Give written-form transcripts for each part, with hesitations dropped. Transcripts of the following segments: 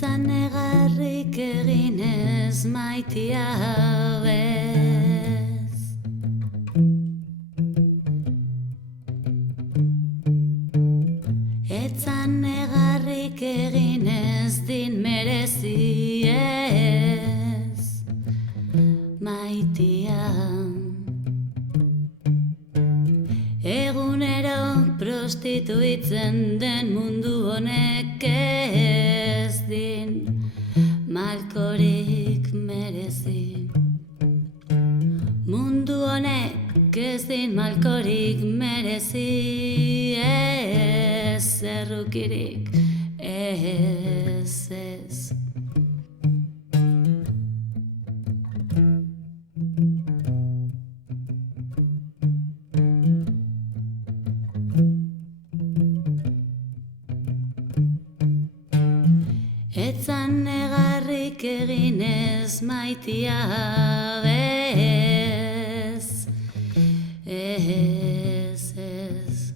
Etzan negarrik egin ez maitia bez. Etzan negarrik egin ez din merezi ez maitia. Egunero prostituitzen den mundu honek ez din malkorik merezi. Mundu honek ez din malkorik merezi, ez errukirik ez ez. Etzan negarrik egin ez maitia bez, ez ez.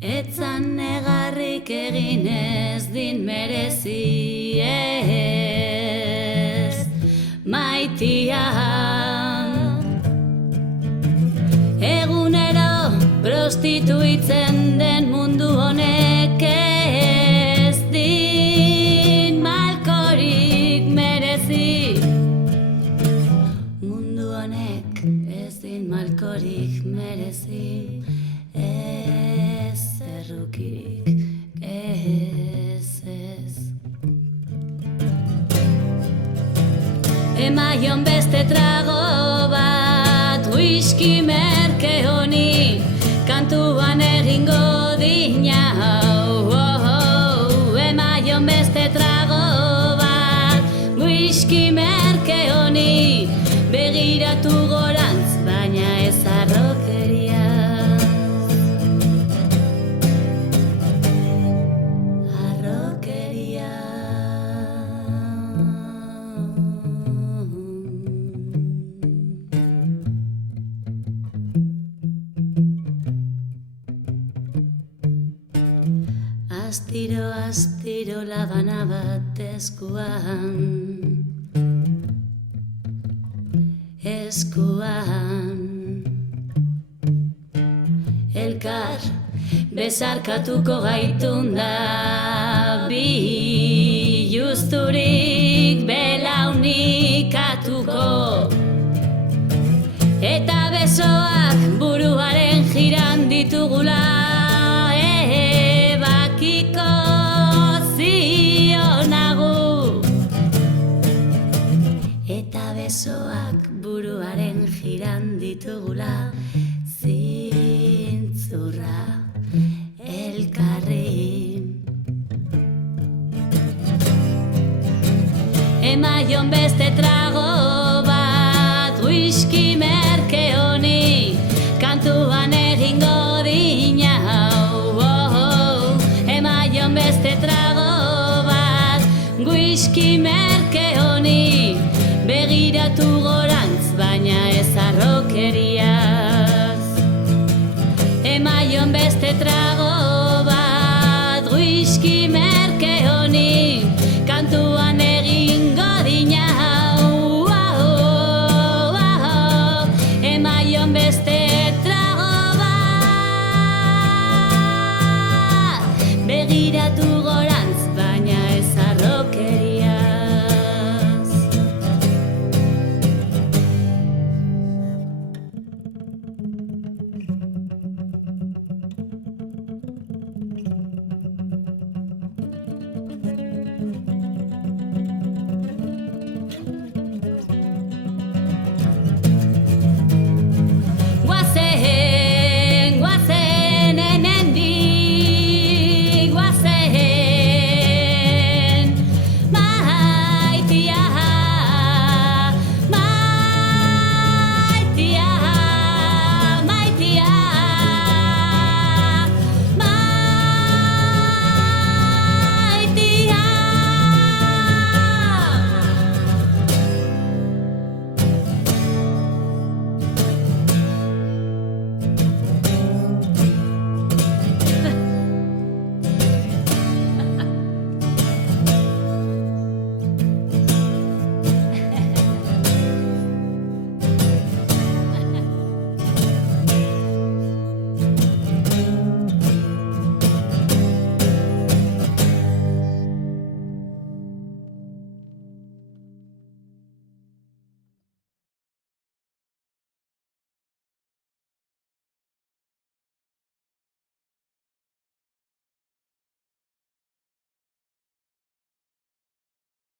Etzan negarrik egin ez din merezi ez maitia. Egunero prostituitzen den mundu honek ez din malkorik merezi. Mundu honek ez din malkorik merezi, ez errukirik ez ez. Emaion beste trago bat whisky merke honi, kantuan egingo dina. Emaion beste trago bat whisky merke honi, begiratu gorantz baina ez harrokeria. Harrokeria. Astiro, astiro labana bat eskuan, eskuan. Elkar besarkatuko gaitun da, bi justurik belaunikatuko, eta besoak buruaren jiran ditugula. Eta besoak buruaren jiran ditugula, zintzurra elkarri. Emaion beste trago bat whisky merke honi, kantuan egingo dina. Emaion beste trago bat whisky merke honi, begiratu gorantz baina ez harrokeriaz. Emaion beste trago bat whisky merke